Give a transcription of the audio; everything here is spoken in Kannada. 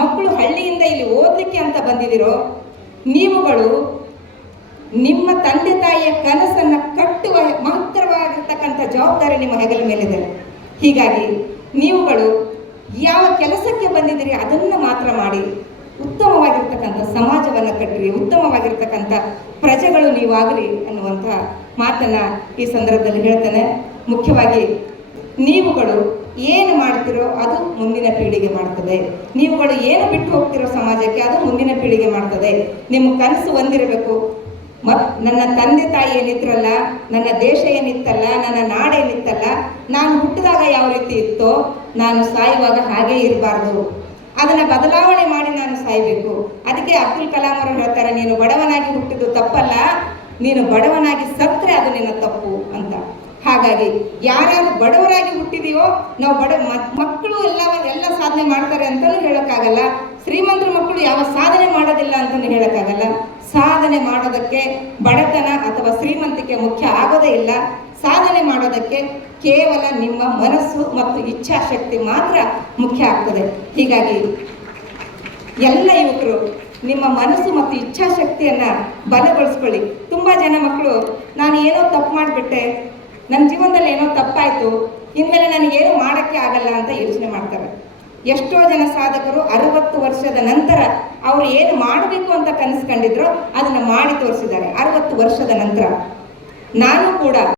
ಮಕ್ಕಳು ಹಳ್ಳಿಯಿಂದ ಇಲ್ಲಿ ಓದಲಿಕ್ಕೆ ಅಂತ ಬಂದಿದ್ದೀರೋ, ನೀವುಗಳು ನಿಮ್ಮ ತಂದೆ ತಾಯಿಯ ಕನಸನ್ನು ಕಟ್ಟುವ ಮಹತ್ತರವಾಗಿರ್ತಕ್ಕಂಥ ಜವಾಬ್ದಾರಿ ನಿಮ್ಮ ಹೆಗಲ ಮೇಲಿದೆ. ಹೀಗಾಗಿ ನೀವುಗಳು ಯಾವ ಕೆಲಸಕ್ಕೆ ಬಂದಿದ್ದೀರಿ ಅದನ್ನು ಮಾತ್ರ ಮಾಡಿ ಉತ್ತಮವಾಗಿರ್ತಕ್ಕಂಥ ಸಮಾಜವನ್ನು ಕಟ್ಟಿರಿ, ಉತ್ತಮವಾಗಿರ್ತಕ್ಕಂಥ ಪ್ರಜೆಗಳು ನೀವಾಗಲಿ ಅನ್ನುವಂಥ ಮಾತನ್ನು ಈ ಸಂದರ್ಭದಲ್ಲಿ ಹೇಳ್ತೇನೆ. ಮುಖ್ಯವಾಗಿ ನೀವುಗಳು ಏನು ಮಾಡ್ತಿರೋ ಅದು ಮುಂದಿನ ಪೀಳಿಗೆ ಮಾಡ್ತದೆ. ನೀವುಗಳು ಏನು ಬಿಟ್ಟು ಹೋಗ್ತಿರೋ ಸಮಾಜಕ್ಕೆ ಅದು ಮುಂದಿನ ಪೀಳಿಗೆ ಮಾಡ್ತದೆ. ನಿಮ್ಮ ಕನಸು ಹೊಂದಿರಬೇಕು. ನನ್ನ ತಂದೆ ತಾಯಿ ಏನಿದ್ರಲ್ಲ, ನನ್ನ ದೇಶ ಏನಿತ್ತಲ್ಲ, ನನ್ನ ನಾಡೇನಿತ್ತಲ್ಲ, ನಾನು ಹುಟ್ಟಿದಾಗ ಯಾವ ರೀತಿ ಇತ್ತೋ ನಾನು ಸಾಯುವಾಗ ಹಾಗೇ ಇರಬಾರ್ದು, ಅದನ್ನು ಬದಲಾವಣೆ ಮಾಡಿ ನಾನು ಸಾಯಬೇಕು. ಅದಕ್ಕೆ ಅಬ್ದುಲ್ ಕಲಾಂ ಅವರು ಹೇಳ್ತಾರೆ, ನೀನು ಬಡವನಾಗಿ ಹುಟ್ಟಿದ್ದು ತಪ್ಪಲ್ಲ, ನೀನು ಬಡವನಾಗಿ ಸತ್ತರೆ ಅದು ನಿನ್ನ ತಪ್ಪು ಅಂತ. ಹಾಗಾಗಿ ಯಾರ್ಯಾರು ಬಡವರಾಗಿ ಹುಟ್ಟಿದೆಯೋ, ನಾವು ಮಕ್ಕಳು ಎಲ್ಲ ಸಾಧನೆ ಮಾಡ್ತಾರೆ ಅಂತಲೂ ಹೇಳೋಕ್ಕಾಗಲ್ಲ, ಶ್ರೀಮಂತರ ಮಕ್ಕಳು ಯಾವ ಸಾಧನೆ ಮಾಡೋದಿಲ್ಲ ಅಂತಲೂ ಹೇಳೋಕ್ಕಾಗಲ್ಲ. ಸಾಧನೆ ಮಾಡೋದಕ್ಕೆ ಬಡತನ ಅಥವಾ ಶ್ರೀಮಂತಿಕೆ ಮುಖ್ಯ ಆಗೋದೇ ಇಲ್ಲ. ಸಾಧನೆ ಮಾಡೋದಕ್ಕೆ ಕೇವಲ ನಿಮ್ಮ ಮನಸ್ಸು ಮತ್ತು ಇಚ್ಛಾಶಕ್ತಿ ಮಾತ್ರ ಮುಖ್ಯ ಆಗ್ತದೆ. ಹೀಗಾಗಿ ಎಲ್ಲ ಯುವಕರು ನಿಮ್ಮ ಮನಸ್ಸು ಮತ್ತು ಇಚ್ಛಾಶಕ್ತಿಯನ್ನು ಬಲಗೊಳಿಸ್ಕೊಳ್ಳಿ. ತುಂಬ ಜನ ಮಕ್ಕಳು ನಾನು ಏನೋ ತಪ್ಪು ಮಾಡಿಬಿಟ್ಟೆ, ನನ್ನ ಜೀವನದಲ್ಲಿ ಏನೋ ತಪ್ಪಾಯಿತು, ಇನ್ಮೇಲೆ ನನಗೇನು ಮಾಡೋಕ್ಕೆ ಆಗಲ್ಲ ಅಂತ ಯೋಚನೆ ಮಾಡ್ತಾರೆ. ಎಷ್ಟೋ ಜನ ಸಾಧಕರು 60 ವರ್ಷದ ನಂತರ ಅವರು ಏನು ಮಾಡಬೇಕು ಅಂತ ಕನಸು ಕಂಡಿದ್ರು ಅದನ್ನು ಮಾಡಿ ತೋರಿಸಿದ್ದಾರೆ. 60 ವರ್ಷದ ನಂತರ ನಾನು ಕೂಡ